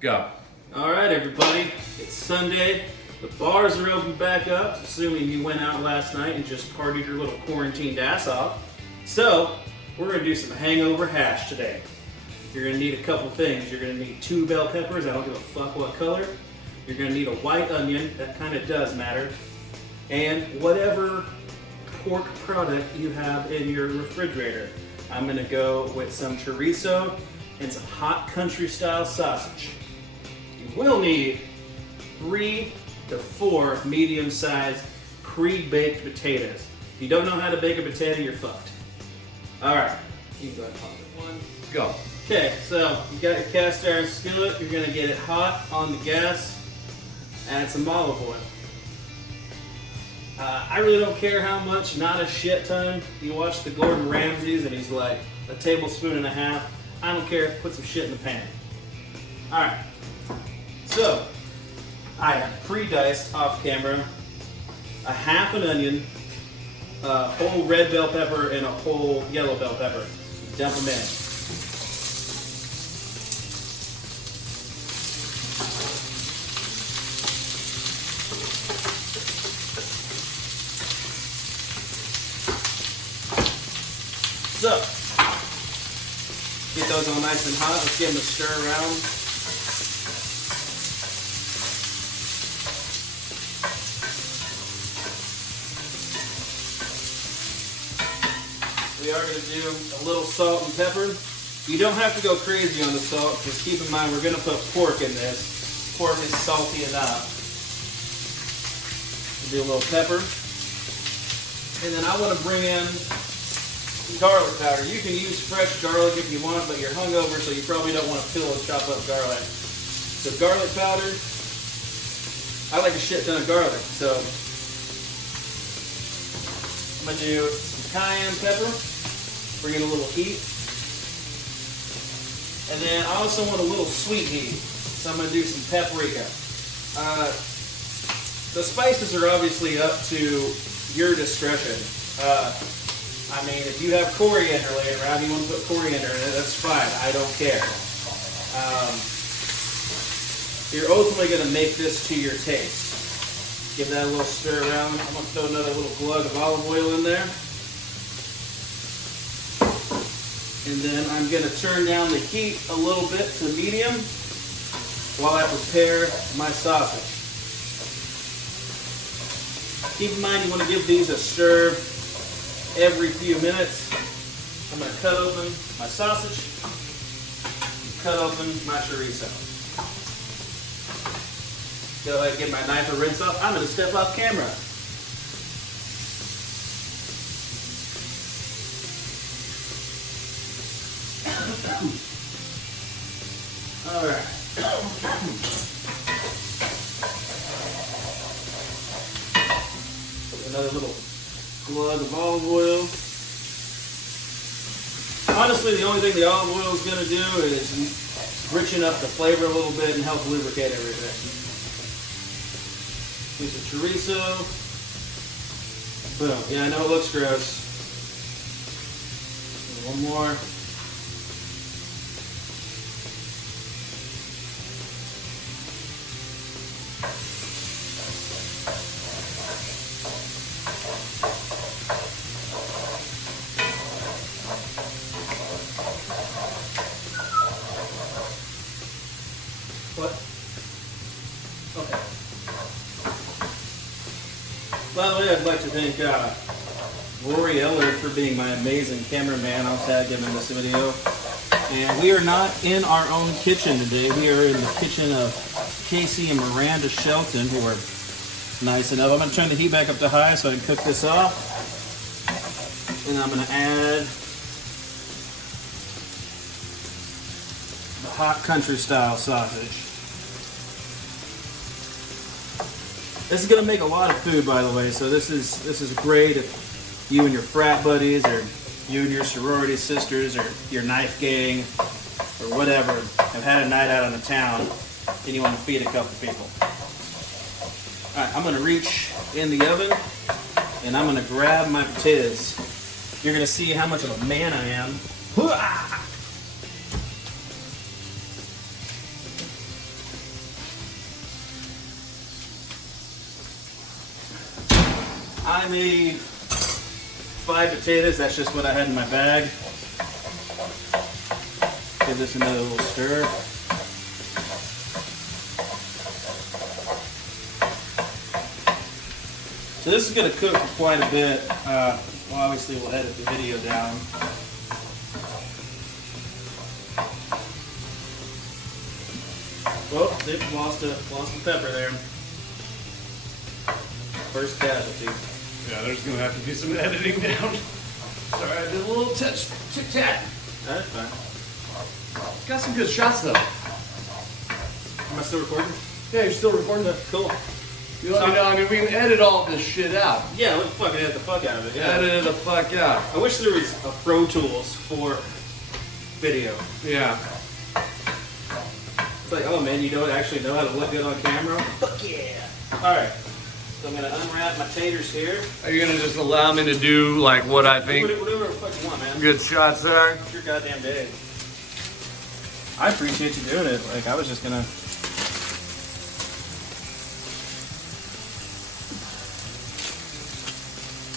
Go. All right, everybody. It's Sunday. The bars are open back up, assuming you went out last night and just partied your little quarantined ass off. So, we're going to do some Hangover Hash today. You're going to need a couple things. You're going to need 2 bell peppers. I don't give a fuck what color. You're going to need a white onion. That kind of does matter. And whatever pork product you have in your refrigerator. I'm going to go with some chorizo and some hot country style sausage. You will need 3 to 4 medium-sized pre-baked potatoes. If you don't know how to bake a potato, you're fucked. All right, you can go ahead and pop it. 1, Go. Okay, so you got your cast iron skillet. You're gonna get it hot on the gas. Add some olive oil. I really don't care how much, not a shit ton. You watch the Gordon Ramsays and he's like a tablespoon and a half. I don't care, put some shit in the pan. All right, so I have pre-diced off camera a half an onion, a whole red bell pepper, and a whole yellow bell pepper. Dump them in. So, get those all nice and hot. Let's give them a stir around. We are going to do a little salt and pepper. You don't have to go crazy on the salt, because keep in mind we're going to put pork in this. Pork is salty enough. We'll do a little pepper. And then I want to bring in garlic powder. You can use fresh garlic if you want, but you're hungover, so you probably don't want to peel and chop up garlic. So garlic powder, I like a shit ton of garlic, so I'm going to do some cayenne pepper, bring in a little heat, and then I also want a little sweet heat, so I'm going to do some paprika. The spices are obviously up to your discretion. I mean, if you have coriander laying around, you want to put coriander in it, that's fine. I don't care. You're ultimately going to make this to your taste. Give that a little stir around. I'm going to throw another little glug of olive oil in there. And then I'm going to turn down the heat a little bit to medium while I prepare my sausage. Keep in mind you want to give these a stir every few minutes. I'm going to cut open my sausage, cut open my chorizo. Go ahead and get my knife and rinse off. I'm going to step off camera. All right. Another little glug of olive oil. Honestly, the only thing the olive oil is going to do is richen up the flavor a little bit and help lubricate everything. Use the chorizo. Boom. Yeah, I know it looks gross. One more. What? Okay. By the way, I'd like to thank Rory Eller for being my amazing cameraman. I'll tag him in this video. And we are not in our own kitchen today. We are in the kitchen of Casey and Miranda Shelton, who are nice enough. I'm going to turn the heat back up to high so I can cook this off. And I'm going to add the hot country style sausage. This is going to make a lot of food, by the way, so this is great if you and your frat buddies, or you and your sorority sisters, or your knife gang, or whatever, have had a night out on the town and you want to feed a couple people. Alright, I'm going to reach in the oven and I'm going to grab my potatoes. You're going to see how much of a man I am. I made 5 potatoes. That's just what I had in my bag. Give this another little stir. So this is going to cook for quite a bit. Well, obviously we'll edit the video down. Oh, lost a pepper there. First casualty. Yeah, there's gonna have to be some editing down. Sorry, I did a little tic-tac. That's fine. Got some good shots though. Am I still recording? Yeah, you're still recording that. Cool. You let me know. I mean, we can edit all this shit out. Yeah, let's fucking edit the fuck out of it. Yeah. Edit it the fuck out. I wish there was a Pro Tools for video. Yeah. It's like, oh man, you don't actually know how to look good on camera? Fuck yeah! Alright, so I'm gonna unwrap my taters here. Are you gonna just allow me to do like what I think Whatever the fuck you want, man. good shots are? It's your goddamn day. I appreciate you doing it. Like, I was just gonna...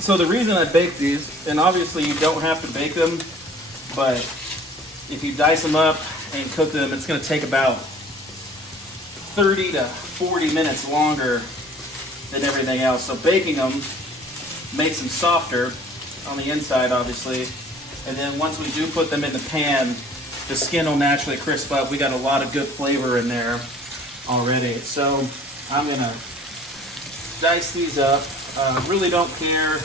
So the reason I bake these, and obviously you don't have to bake them, but if you dice them up and cook them, it's gonna take about 30 to 40 minutes longer than everything else. So baking them makes them softer on the inside, obviously. And then once we do put them in the pan, the skin will naturally crisp up. We got a lot of good flavor in there already. So I'm gonna dice these up. Really don't care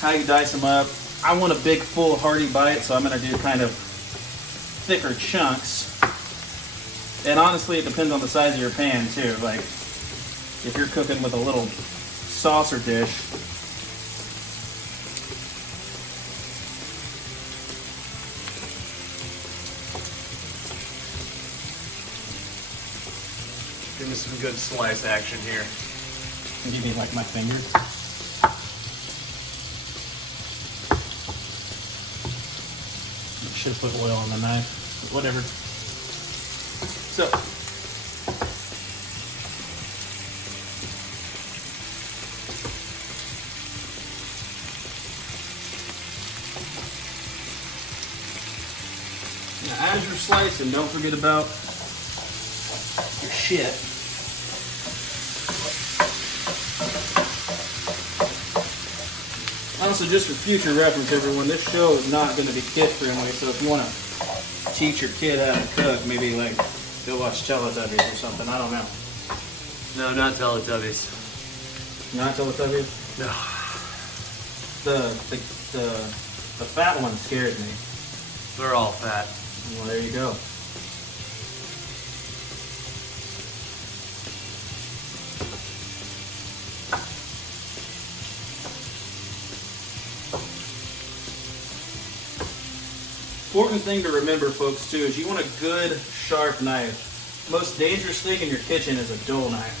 how you dice them up. I want a big, full, hearty bite, so I'm gonna do kind of thicker chunks. And honestly, it depends on the size of your pan too. Like, if you're cooking with a little saucer dish, Give me some good slice action here. give me like my finger. Should have put oil on the knife. Whatever. So, now as you're slicing, don't forget about your shit. Also, just for future reference, everyone, this show is not going to be kid friendly, so if you want to teach your kid how to cook, maybe like go watch Teletubbies or something. I don't know. No, not Teletubbies. Not Teletubbies? No. The fat one scared me. They're all fat. Well, there you go. Important thing to remember, folks, too, is you want a good, sharp knife. The most dangerous thing in your kitchen is a dull knife.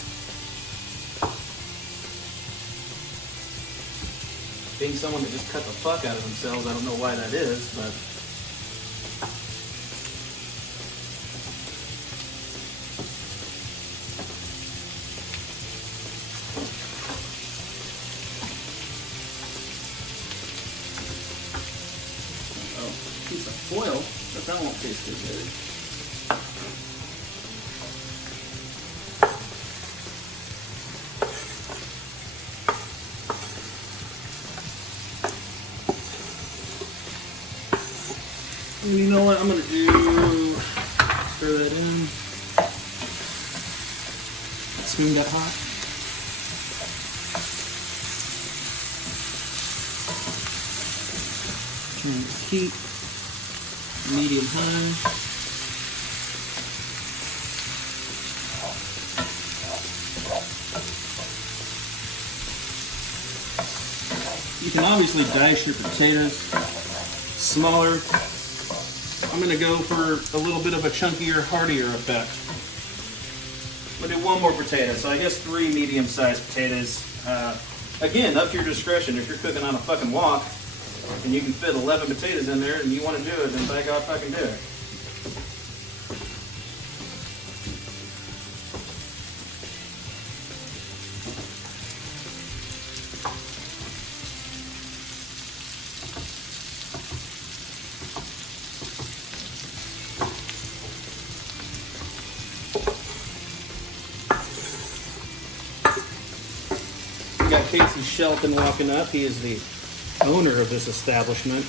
Being someone that just cut the fuck out of themselves, I don't know why that is, but... piece of foil, but that won't taste too good. And you know what I'm gonna do? Throw that in. That spoon got hot. Turn the heat. Medium high. You can obviously dice your potatoes smaller. I'm going to go for a little bit of a chunkier, heartier effect. I'm going to do one more potato, so I guess 3 medium-sized potatoes. Again, up to your discretion. If you're cooking on a fucking wok, and you can fit 11 potatoes in there and you want to do it, then by God fucking do it. Casey Shelton walking up. He is the owner of this establishment.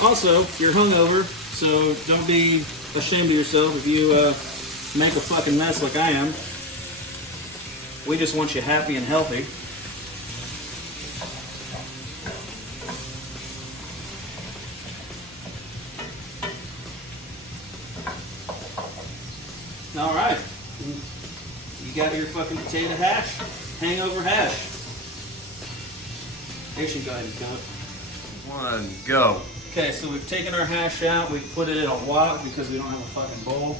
Also, you're hungover, so don't be ashamed of yourself if you make a fucking mess like I am. We just want you happy and healthy. All right, you got your fucking potato hash, hangover hash. You should go ahead and cut. One, go. Okay, so we've taken our hash out, we've put it in a wok because we don't have a fucking bowl.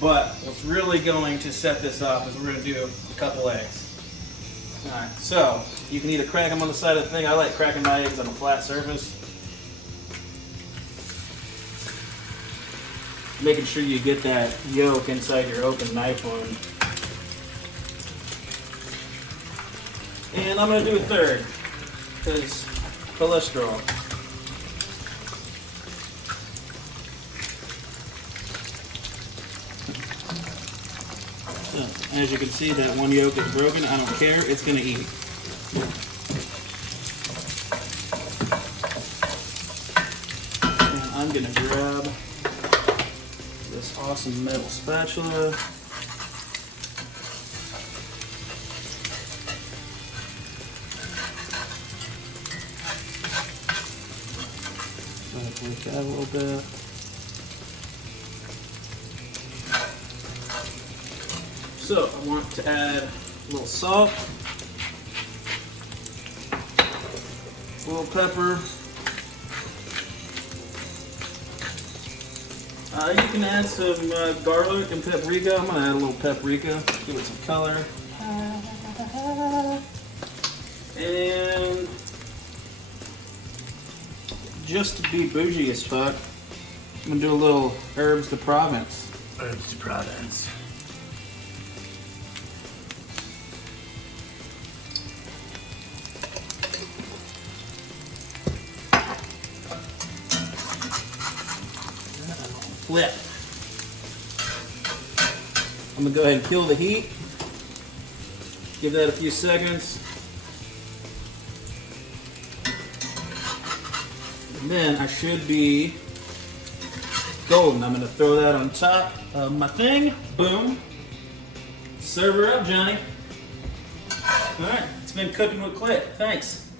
But what's really going to set this off is we're going to do a couple eggs. Alright, so you can either crack them on the side of the thing. I like cracking my eggs on a flat surface. Making sure you get that yolk inside your open knife one. And I'm going to do a third, because cholesterol. So, as you can see, that one yolk is broken. I don't care. It's going to eat. And I'm going to grab this awesome metal spatula. Like that a little bit. So I want to add a little salt, a little pepper. You can add some garlic and paprika. I'm going to add a little paprika, give it some color. And just to be bougie as fuck, I'm going to do a little herbs de Provence. Herbs de Provence. Flip. I'm going to go ahead and kill the heat. Give that a few seconds. And then I should be golden. I'm going to throw that on top of my thing. Boom. Serve her up, Johnny. Alright, it's been cooking with Clint. Thanks.